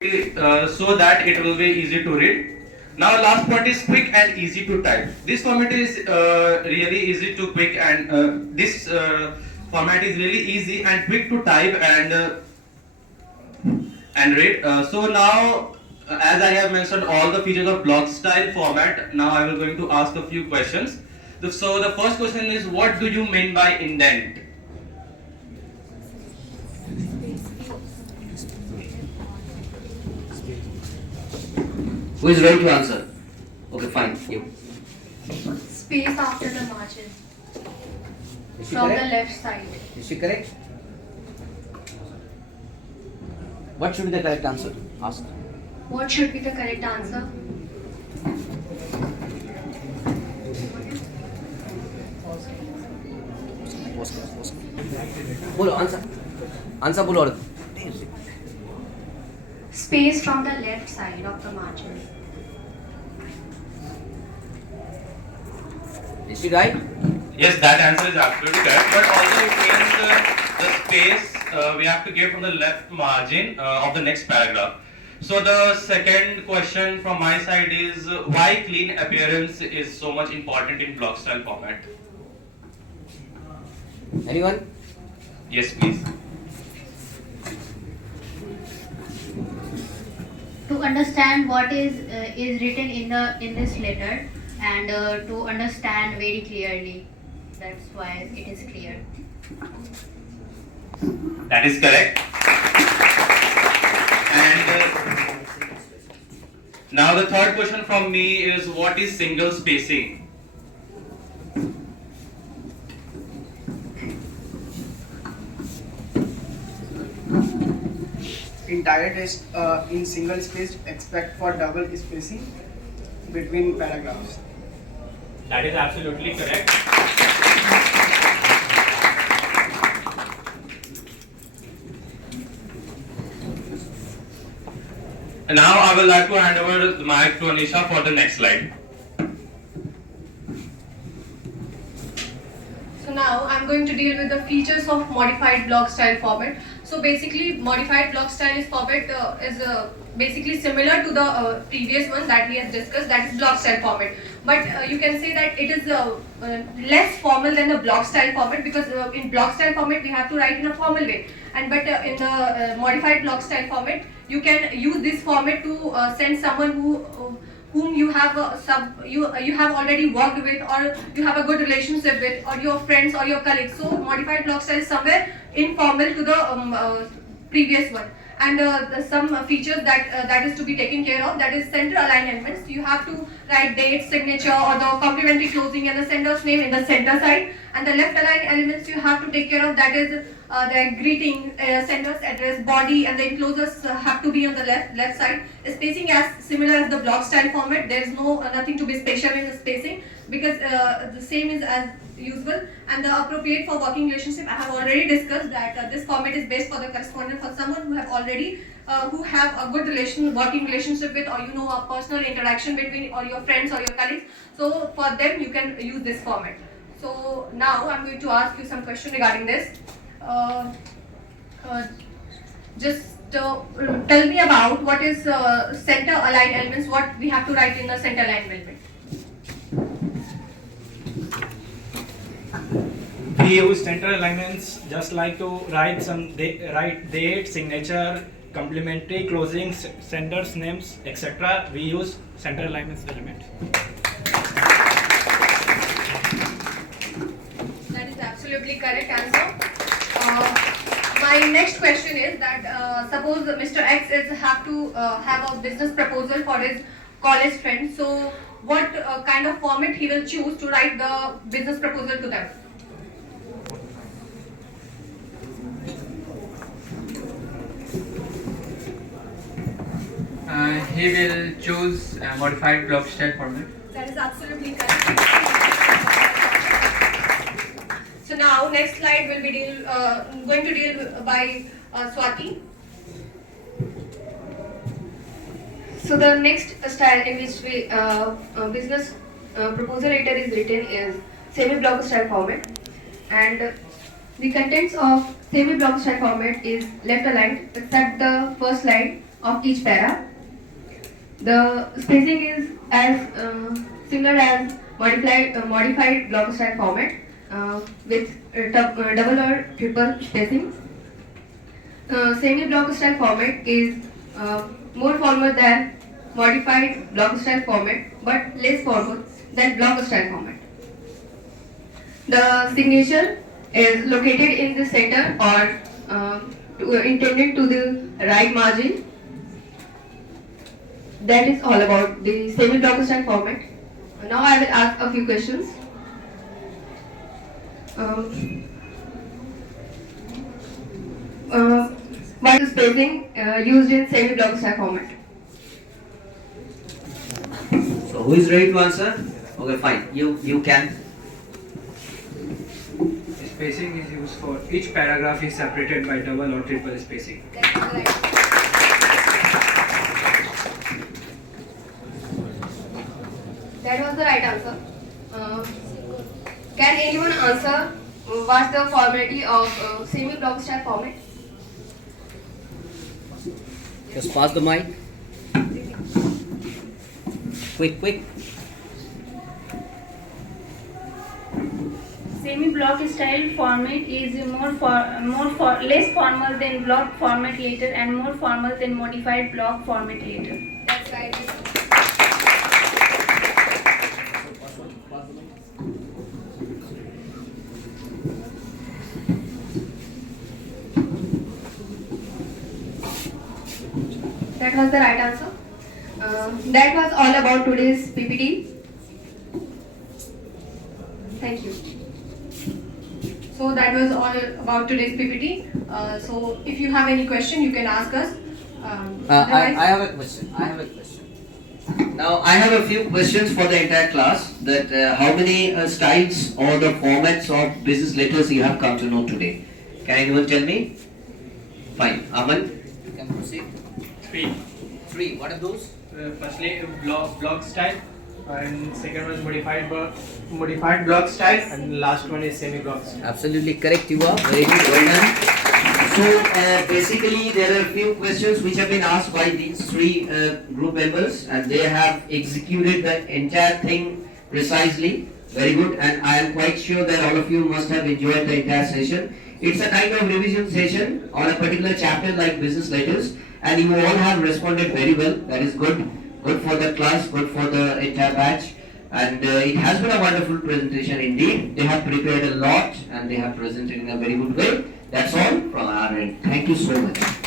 so that it will be easy to read. Now last point is quick and easy to type. This format is really easy to quick and this format is really easy and quick to type and read. So now as I have mentioned all the features of block style format, now I will going to ask a few questions. So the first question is, what do you mean by indent? Who is ready to answer? Okay, fine. You. Space after the margin Is she from the correct? left side. Is she correct? What should be the correct answer? Ask. What should be the correct answer? बोलो answer answer बोलो और Space from the left side of the margin. Is she right? Yes, that answer is absolutely correct. But also it means the space we have to give from the left margin of the next paragraph. So the second question from my side is, why clean appearance is so much important in block style format? Anyone? Yes, please. To understand what is written in this letter and to understand very clearly. That's why it is clear. That is correct. And now the third question from me is, what is single spacing? In direct text, in single spaced, expect for double spacing between paragraphs. That is absolutely correct. Now I would like to hand over the mic to Anisha for the next slide. So now I'm going to deal with the features of modified block style format. So basically, modified block style is basically similar to the previous one that we have discussed, that is block style format. But you can say that it is less formal than the block style format, because in block style format we have to write in a formal way, but in the modified block style format you can use this format to send someone whom you have you have already worked with, or you have a good relationship with, or your friends or your colleagues. So modified block style is somewhere informal to the previous one. And some features that is to be taken care of, that is center align elements. You have to write date, signature, or the complementary closing and the sender's name in the center side. And the left align elements you have to take care of, that is the greeting, sender's address, body, and the enclosures have to be on the left side. Spacing as similar as the block style format. There is nothing to be special in the spacing, because the same is as usual. And the appropriate for working relationship, I have already discussed that this format is best for the correspondent, for someone who have already who have a good working relationship with, or a personal interaction between, or your friends or your colleagues. So for them you can use this format. So now I'm going to ask you some question regarding this. Just tell me about what is center align elements, what we have to write in the center align element. We use center alignments just like to write write date, signature, complementary closing, senders names, etc. We use center alignments element. That is absolutely correct answer. My next question is that suppose Mr. X have to have a business proposal for his college friend. So what kind of format he will choose to write the business proposal to them? He will choose a modified block style format. That is absolutely correct. So now next slide will be going to deal by Swati. So the next style in which we business proposal letter is written is semi-block style format, and the contents of semi-block style format is left aligned except the first line of each para. The spacing is as similar as modified block style format with double or triple spacing. Semi-block style format is more formal than modified block style format but less formal than block style format. The signature is located in the center or intended to the right margin. That is all about the semi-block style format. Now I will ask a few questions. What is spacing used in semi-block style format? So who is ready to answer? Okay, fine. You can. Spacing is used for each paragraph is separated by double or triple spacing. That's correct. That was the right answer. Can anyone answer what's the formality of semi-block style format? Just pass the mic. Quick. Semi-block style format is less formal than block format later and more formal than modified block format later. That's right. That was the right answer. That was all about today's PPT. Thank you. So that was all about today's PPT. So if you have any question, you can ask us. I have a question. Now I have a few questions for the entire class. That how many styles or the formats of business letters you have come to know today? Can anyone tell me? Fine. Aman, you can proceed. Three. What are those? Firstly, block style, and second was modified block style, and last one is semi block style. Absolutely correct. You are very good. Well done. So basically, there are a few questions which have been asked by these three group members, and they have executed the entire thing precisely. Very good, and I am quite sure that all of you must have enjoyed the entire session. It's a kind of revision session on a particular chapter like business letters, and you all have responded very well. That is good. Good for the class, good for the entire batch. And it has been a wonderful presentation indeed. They have prepared a lot and they have presented in a very good way. That's all from our end. Thank you so much.